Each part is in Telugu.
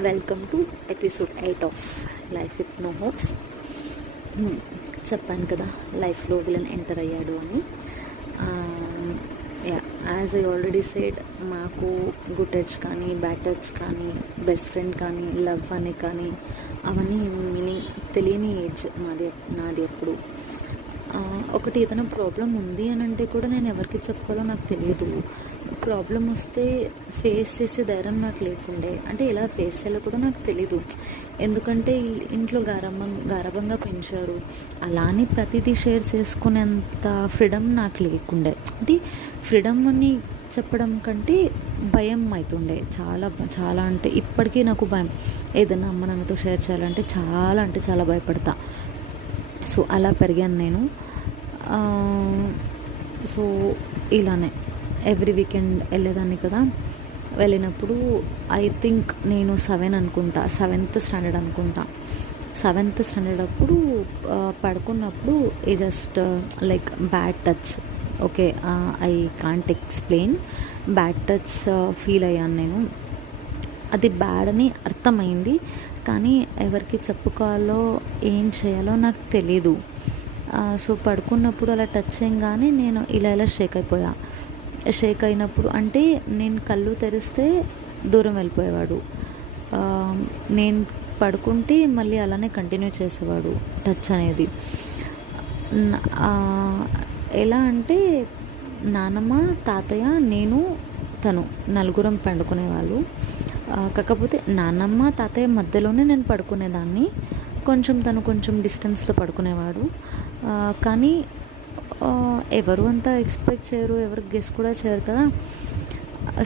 Welcome to episode 8 of life with no hopes. చెప్పాను కదా లైఫ్లో విలన్ ఎంటర్ అయ్యాడు అని. యాజ్ ఐ ఆల్రెడీ సెడ్, మాకు గుడ్ టచ్ కానీ బ్యాడ్ టచ్ కానీ బెస్ట్ ఫ్రెండ్ కానీ లవ్ అని కానీ అవన్నీ మీనింగ్ తెలియని ఏజ్ నాది ఎప్పుడు. ఒకటి ఏదైనా ప్రాబ్లం ఉంది అని అంటే కూడా నేను ఎవరికి చెప్పుకోవాలో నాకు తెలియదు. ప్రాబ్లం వస్తే ఫేస్ చేసే ధైర్యం నాకు లేకుండే, అంటే ఎలా ఫేస్ చేయాలో కూడా నాకు తెలీదు. ఎందుకంటే ఇంట్లో గారాబంగా పెంచారు, అలానే ప్రతిదీ షేర్ చేసుకునేంత ఫ్రీడమ్ నాకు లేకుండే. అంటే ఫ్రీడమ్ అని చెప్పడం కంటే భయం అవుతుండే, చాలా చాలా అంటే ఇప్పటికీ నాకు భయం. ఏదైనా అమ్మ నాన్నతో షేర్ చేయాలంటే చాలా భయపడతా. సో అలా పెరిగాను నేను. సో ఇలానే ఎవ్రీ వీకెండ్ వెళ్ళేదాన్ని కదా. వెళ్ళినప్పుడు ఐ థింక్ నేను సెవెంత్ స్టాండర్డ్ అనుకుంటా. సెవెంత్ స్టాండర్డ్ అప్పుడు పడుకున్నప్పుడు ఈ just like bad touch. Okay, I can't explain. Bad touch feel అయ్యాను నేను. అది బ్యాడ్ అని అర్థమైంది, కానీ ఎవరికి చెప్పుకోవాలో ఏం చేయాలో నాకు తెలీదు. సో పడుకున్నప్పుడు అలా టచ్ చేయగానే నేను ఇలా షేక్ అయిపోయా. షేక్ అయినప్పుడు అంటే నేను కళ్ళు తెరిస్తే దూరం వెళ్ళిపోయేవాడు, నేను పడుకుంటే మళ్ళీ అలానే కంటిన్యూ చేసేవాడు టచ్ అనేది. ఎలా అంటే నానమ్మ, తాతయ్య, నేను, తను నలుగురం పండుకునేవాళ్ళు. కాకపోతే నాన్నమ్మ తాతయ్య మధ్యలోనే నేను పడుకునేదాన్ని, తను కొంచెం డిస్టెన్స్లో పడుకునేవాడు. కానీ ఎవరు అంతా ఎక్స్పెక్ట్ చేయరు, ఎవరు గెస్ కూడా చేయరు కదా.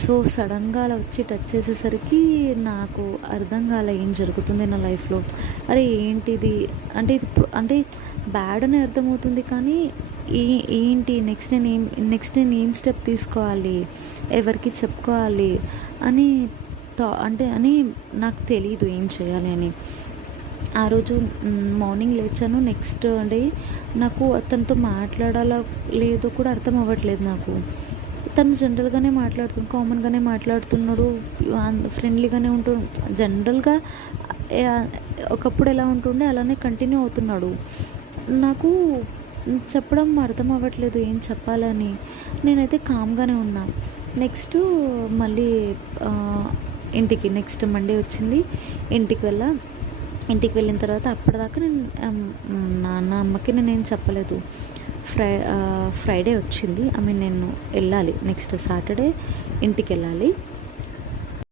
సో సడన్గా అలా వచ్చి టచ్ చేసేసరికి నాకు అర్థం కాలే ఏం జరుగుతుంది నా లైఫ్లో. అరే ఏంటిది అంటే అంటే బ్యాడ్ అని అర్థమవుతుంది, కానీ ఏంటి నెక్స్ట్ నేను ఏం స్టెప్ తీసుకోవాలి, ఎవరికి చెప్పుకోవాలి అని అని నాకు తెలీదు ఏం చేయాలి అని. ఆ రోజు మార్నింగ్ లేచాను. నెక్స్ట్ డే నాకు అతనితో మాట్లాడాలో లేదో కూడా అర్థం అవ్వట్లేదు నాకు. తను జనరల్గానే కామన్గానే మాట్లాడుతున్నాడు, ఫ్రెండ్లీగానే జనరల్గా ఒకప్పుడు ఎలా ఉంటుండే అలానే కంటిన్యూ అవుతున్నాడు. నాకు చెప్పడం అర్థం అవ్వట్లేదు ఏం చెప్పాలని. నేనైతే కామ్గానే ఉన్నా. నెక్స్ట్ మళ్ళీ నెక్స్ట్ మండే వచ్చింది. ఇంటికి వెళ్ళిన తర్వాత అప్పటిదాకా నేను నాన్న అమ్మకి నేనేం చెప్పలేదు. ఫ్రైడే వచ్చింది, నేను వెళ్ళాలి, నెక్స్ట్ సాటర్డే ఇంటికి వెళ్ళాలి.